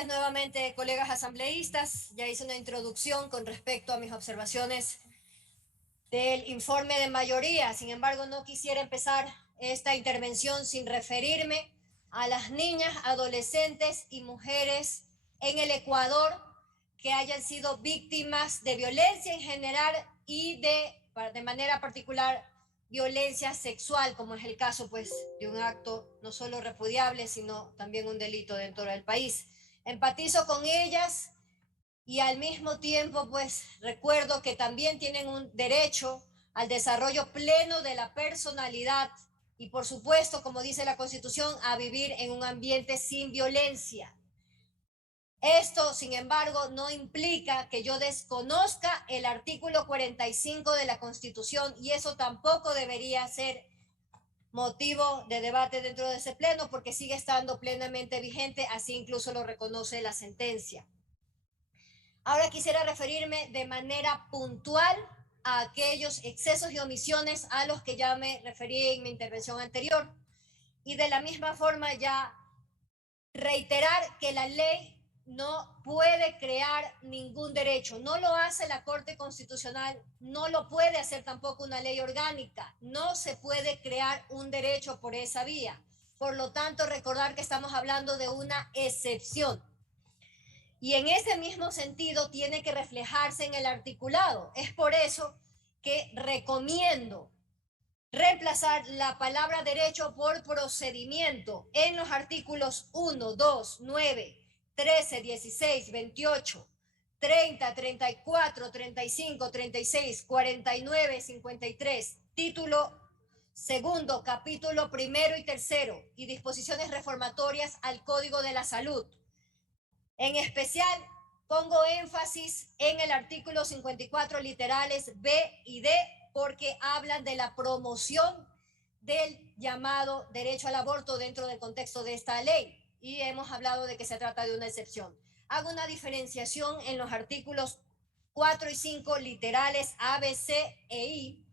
tardes nuevamente, colegas asambleístas. Ya hice una introducción con respecto a mis observaciones del informe de mayoría. Sin embargo, no quisiera empezar esta intervención sin referirme a las niñas, adolescentes y mujeres en el Ecuador que hayan sido víctimas de violencia en general y de manera particular violencia sexual, como es el caso pues de un acto no solo repudiable, sino también un delito dentro del país. Empatizo con ellas y al mismo tiempo pues recuerdo que también tienen un derecho al desarrollo pleno de la personalidad y por supuesto, como dice la Constitución, a vivir en un ambiente sin violencia. Esto, sin embargo, no implica que yo desconozca el artículo 45 de la Constitución y eso tampoco debería ser motivo de debate dentro de ese pleno porque sigue estando plenamente vigente, así incluso lo reconoce la sentencia. Ahora quisiera referirme de manera puntual a aquellos excesos y omisiones a los que ya me referí en mi intervención anterior y de la misma forma ya reiterar que la ley no puede crear ningún derecho, no lo hace la Corte Constitucional, no lo puede hacer tampoco una ley orgánica, no se puede crear un derecho por esa vía. Por lo tanto, recordar que estamos hablando de una excepción. Y en ese mismo sentido tiene que reflejarse en el articulado. Es por eso que recomiendo reemplazar la palabra derecho por procedimiento en los artículos 1, 2, 9, 13, 16, 28, 30, 34, 35, 36, 49, 53, título segundo, capítulo primero y tercero y disposiciones reformatorias al Código de la Salud. En especial, pongo énfasis en el artículo 54 literales B y D porque hablan de la promoción del llamado derecho al aborto dentro del contexto de esta ley y hemos hablado de que se trata de una excepción. Hago una diferenciación en los artículos 4 y 5 literales A, B, C e I,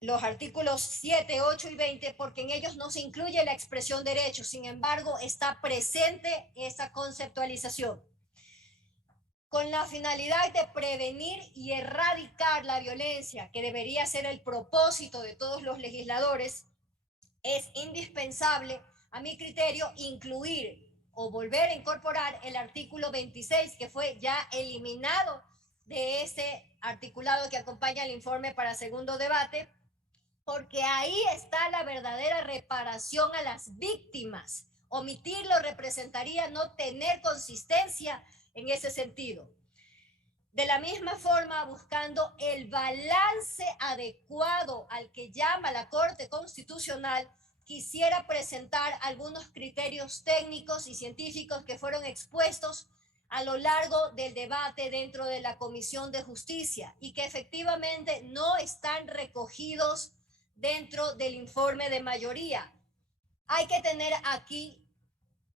los artículos 7, 8 y 20, porque en ellos no se incluye la expresión derecho, sin embargo, está presente esa conceptualización. Con la finalidad de prevenir y erradicar la violencia, que debería ser el propósito de todos los legisladores, es indispensable, a mi criterio, incluir o volver a incorporar el artículo 26, que fue ya eliminado de ese articulado que acompaña el informe para segundo debate, porque ahí está la verdadera reparación a las víctimas. Omitirlo representaría no tener consistencia en ese sentido. De la misma forma, buscando el balance adecuado al que llama la Corte Constitucional, quisiera presentar algunos criterios técnicos y científicos que fueron expuestos a lo largo del debate dentro de la Comisión de Justicia y que efectivamente no están recogidos dentro del informe de mayoría. Hay que tener aquí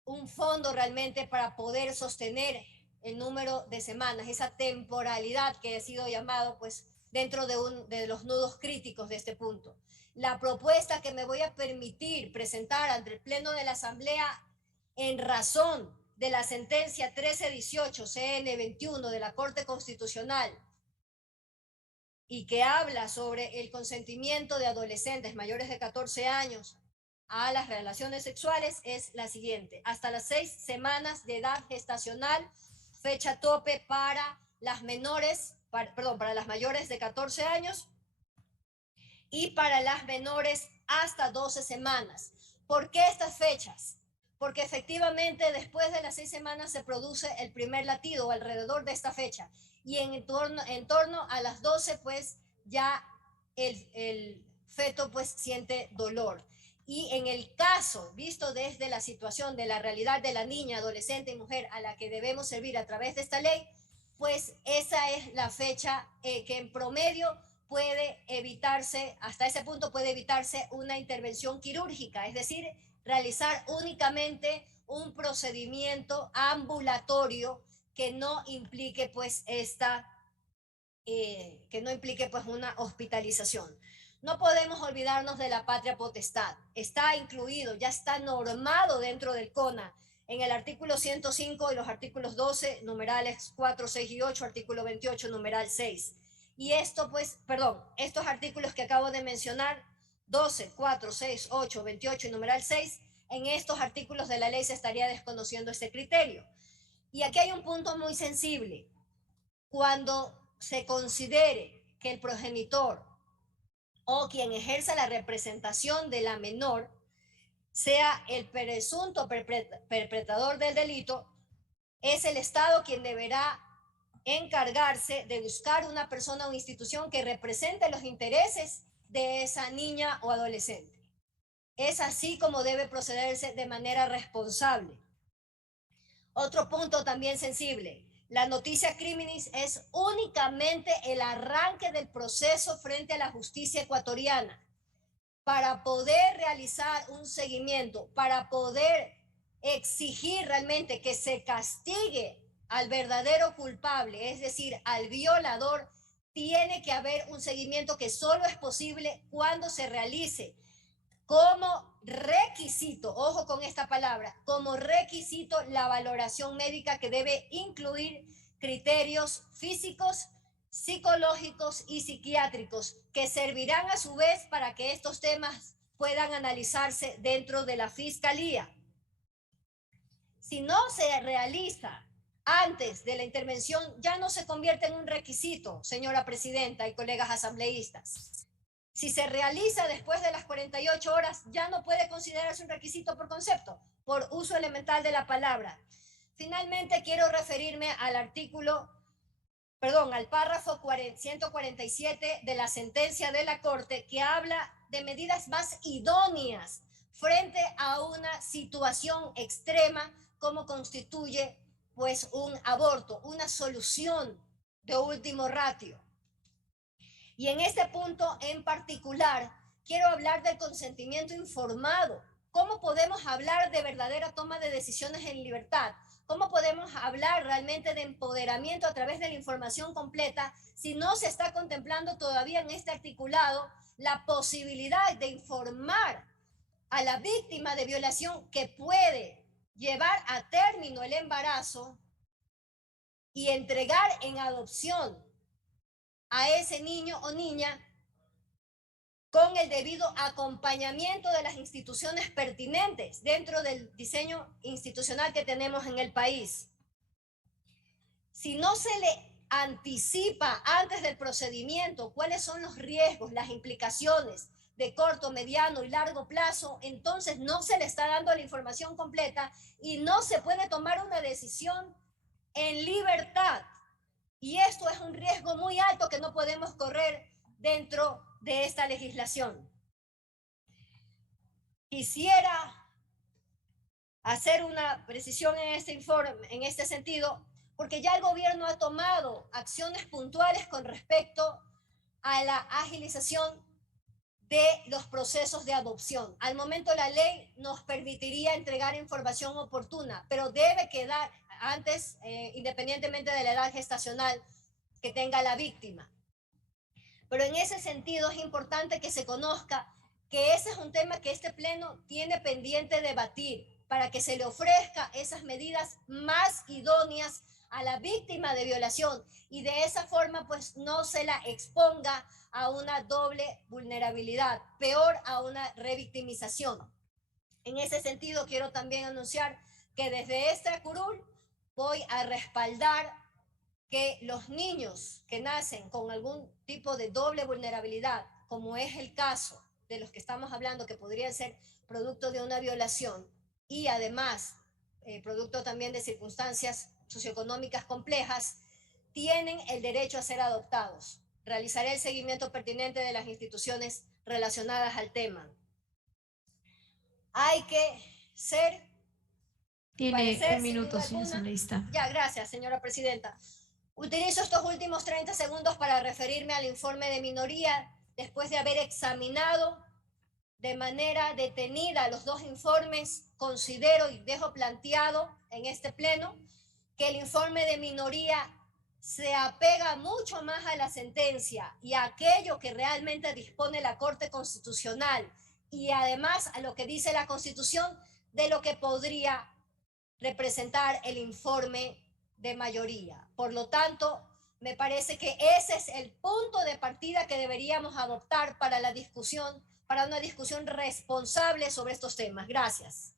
un fondo realmente para poder sostener el número de semanas, esa temporalidad que ha sido llamado pues dentro de los nudos críticos de este punto. La propuesta que me voy a permitir presentar ante el Pleno de la Asamblea en razón de la sentencia 1318 CN 21 de la Corte Constitucional y que habla sobre el consentimiento de adolescentes mayores de 14 años a las relaciones sexuales es la siguiente: hasta las 6 semanas de edad gestacional, fecha tope para las menores, para las mayores de 14 años y para las menores hasta 12 semanas. ¿Por qué estas fechas? Porque efectivamente después de las 6 semanas se produce el primer latido alrededor de esta fecha y en torno a las 12 pues ya el feto pues siente dolor. Y en el caso, visto desde la situación de la realidad de la niña, adolescente y mujer a la que debemos servir a través de esta ley, pues esa es la fecha que en promedio puede evitarse, hasta ese punto puede evitarse una intervención quirúrgica, es decir, realizar únicamente un procedimiento ambulatorio que no implique pues una hospitalización. No podemos olvidarnos de la patria potestad. Está incluido, ya está normado dentro del CONA en el artículo 105 y los artículos 12, numerales 4, 6 y 8, artículo 28, numeral 6. Y esto, pues, perdón, estos artículos que acabo de mencionar, 12, 4, 6, 8, 28 y numeral 6, en estos artículos de la ley se estaría desconociendo este criterio. Y aquí hay un punto muy sensible. Cuando se considere que el progenitor o quien ejerza la representación de la menor sea el presunto perpetrador del delito, es el Estado quien deberá encargarse de buscar una persona o institución que represente los intereses de esa niña o adolescente. Es así como debe procederse de manera responsable. Otro punto también sensible. La noticia criminis es únicamente el arranque del proceso frente a la justicia ecuatoriana. Para poder realizar un seguimiento, para poder exigir realmente que se castigue al verdadero culpable, es decir, al violador, tiene que haber un seguimiento que solo es posible cuando se realice como requisito, ojo con esta palabra, como requisito la valoración médica que debe incluir criterios físicos, psicológicos y psiquiátricos que servirán a su vez para que estos temas puedan analizarse dentro de la fiscalía. Si no se realiza antes de la intervención, ya no se convierte en un requisito, señora presidenta y colegas asambleístas. Si se realiza después de las 48 horas, ya no puede considerarse un requisito por concepto, por uso elemental de la palabra. Finalmente, quiero referirme al al párrafo 147 de la sentencia de la Corte, que habla de medidas más idóneas frente a una situación extrema como constituye pues un aborto, una solución de último ratio. Y en este punto en particular, quiero hablar del consentimiento informado. ¿Cómo podemos hablar de verdadera toma de decisiones en libertad? ¿Cómo podemos hablar realmente de empoderamiento a través de la información completa si no se está contemplando todavía en este articulado la posibilidad de informar a la víctima de violación que puede llevar a término el embarazo y entregar en adopción a ese niño o niña con el debido acompañamiento de las instituciones pertinentes dentro del diseño institucional que tenemos en el país? Si no se le anticipa antes del procedimiento cuáles son los riesgos, las implicaciones de corto, mediano y largo plazo, entonces no se le está dando la información completa y no se puede tomar una decisión en libertad. Y esto es un riesgo muy alto que no podemos correr dentro de esta legislación. Quisiera hacer una precisión en este informe, en este sentido, porque ya el gobierno ha tomado acciones puntuales con respecto a la agilización de los procesos de adopción. Al momento la ley nos permitiría entregar información oportuna, pero debe quedar antes, independientemente de la edad gestacional que tenga la víctima. Pero en ese sentido es importante que se conozca que ese es un tema que este pleno tiene pendiente debatir para que se le ofrezca esas medidas más idóneas a la víctima de violación y de esa forma pues no se la exponga a una doble vulnerabilidad, peor a una revictimización. En ese sentido quiero también anunciar que desde esta curul voy a respaldar que los niños que nacen con algún tipo de doble vulnerabilidad, como es el caso de los que estamos hablando, que podrían ser producto de una violación y además producto también de circunstancias socioeconómicas complejas, tienen el derecho a ser adoptados. Realizaré el seguimiento pertinente de las instituciones relacionadas al tema. Hay que ser... Tiene un minuto, señor asambleísta. Ya, gracias, señora presidenta. Utilizo estos últimos 30 segundos para referirme al informe de minoría después de haber examinado de manera detenida los dos informes. Considero y dejo planteado en este pleno que el informe de minoría se apega mucho más a la sentencia y a aquello que realmente dispone la Corte Constitucional y además a lo que dice la Constitución de lo que podría representar el informe de mayoría. Por lo tanto, me parece que ese es el punto de partida que deberíamos adoptar para la discusión, para una discusión responsable sobre estos temas. Gracias.